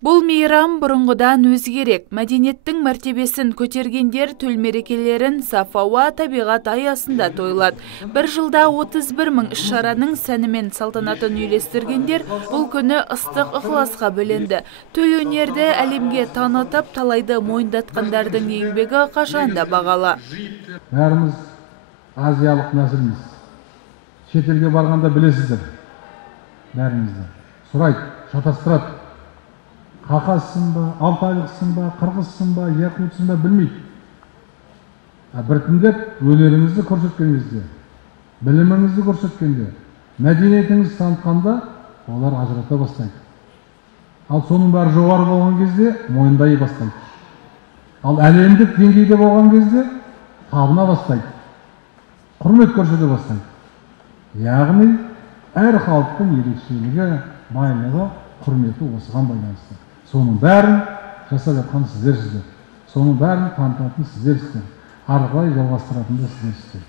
Бұл мейрам бұрынғыдан өзгерек. Мәдениеттің мәртебесін көтергендер төл мерекелерін саф-ауа, табиғат аясында тойлады. Бір жылда 31 мың іс-шараның сәні мен салтанатын үйлестіргендер бұл күні ыстық ықыласқа бөленді. Төл өнерді әлемге танытып, талайды мойындатқандардың еңбегі қашанда бағалы. Бәріміз азиялық нәсілміз. Шетелге барғанда білесіздер. Бәрімізді сұрайды, шатастырады. Қақассың ба, алтайлықсың ба, қырғызсың ба, якутсың ба білмейді. Біртіндеп өнеріңізді көрсеткеніңізде, біліміңізді көрсеткенде, мәдениетіңізді танытқанда олар ажырата бастайды. Ал соның бәрі жоғары болған кезде мойындай бастайды. Ал әлемдік деңгейде болған кезде табына бастайды. Құрмет көрсете бастайды. Яғни әр халықтың ерекшелігі, байлығы, құрметі осыған байланысты. Соның бәрін жасап жатқан сіздерсіздер. Соның бәрін танытатын сіздерсіздер. Ары қарай жалғастыратын да сіздерсіздер.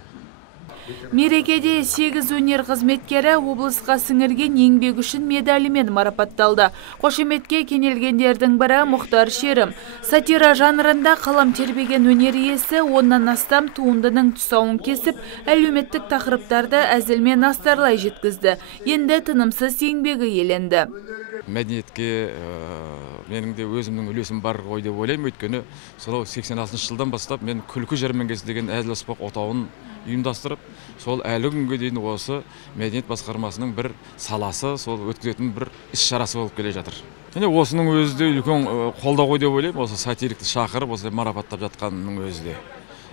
Мерекеде 8 өнер қызметкері облысқа сіңірген еңбек үшін медалімен марапатталды. Қошеметке кенелгендердің бірі Мұхтар Шерім. Сатира жанрында қалам тербеген өнер иесі 10-нан астам туындының тұсауын кесіп, әлеуметтік тақырыптарды әзілмен астарлай жеткізді. Енді тынымсыз еңбегі еленді. Мәдениетке менің де өзімнің үлесім бар ғой деп ойлаймын. Өйткені сол 86 жылдан бастап мен күлкі жәрмеңкесі деген әзіл-аспақ отауын ұйымдастырып, сол әлі күнге дейін осы мәдениет басқармасының бір саласы, сол өткізетін бір іс-шарасы болып келе жатыр. Және осының өзі де үлкен қолдау ғой деп ойлаймын. Осы сатирикті шақырып, осы марапаттап жатқанның өзі де,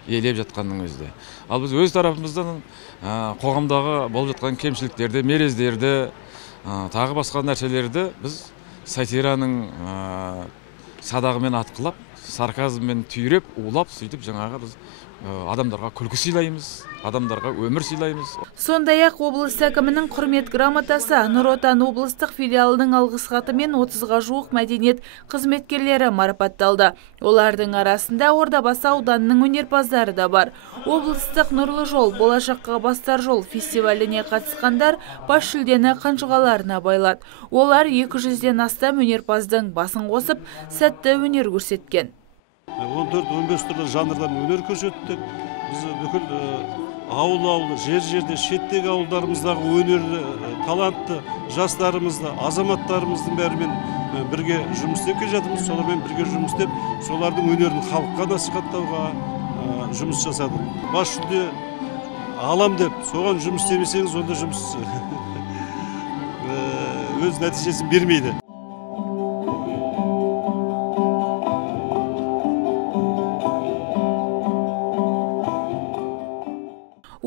елеп жатқанның өзі де. Ал біз өз тарапымыздан қоғамдағы болып жатқан кемшіліктерді, мерездерді, тағы басқа нәрселерді біз сатираның садағымен атқылап, сарказммен түйреп, улап, сөйтіп жаңағы біз адамдарға күлкі сыйлаймыз, адамдарға өмір сыйлаймыз. Сондай-ақ облыс әкімінің құрмет грамотасы, Нұр Отан облыстық филиалының алғыс хатымен 30-ға жуық мәдениет қызметкерлері марапатталды. Олардың арасында Ордабасы ауданының өнерпаздары да бар. Облыстық Нұрлы жол, болашаққа бастар жол фестиваліне қатысқандар бас жүлдені қанжығаларына байлады. Олар 200-ден астам өнерпаздың басын қосып, сәтті өнер көрсеткен. 14-15 түрлі жанрдан өнер көрсеттік. Біз бүкіл ауыл-ауыл, жер-жерде, шеттегі ауылдарымыздағы өнерлі, талантты жастарымызды, азаматтарымыздың бәрімен бірге жұмыс істеп келе жатырмыз. Солармен бірге жұмыс істеп, солардың өнерін халыққа насихаттауға жұмыс жасадық. Бас жүлде алам деп, соған жұмыс істемесеңіз, онда жұмыс өз нәтижесін бермейді.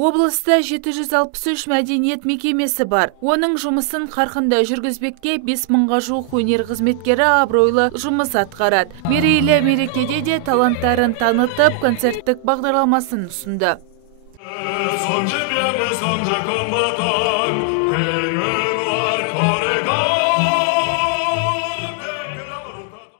Облыста 763 мәдениет мекемесі бар. Оның жұмысын қарқынды жүргізбекке 5 мыңға жуық өнер қызметкері абыройлы жұмыс атқарады. Мерейлі мерекеде де таланттарын танытып, концерттік бағдарламасын ұсынды.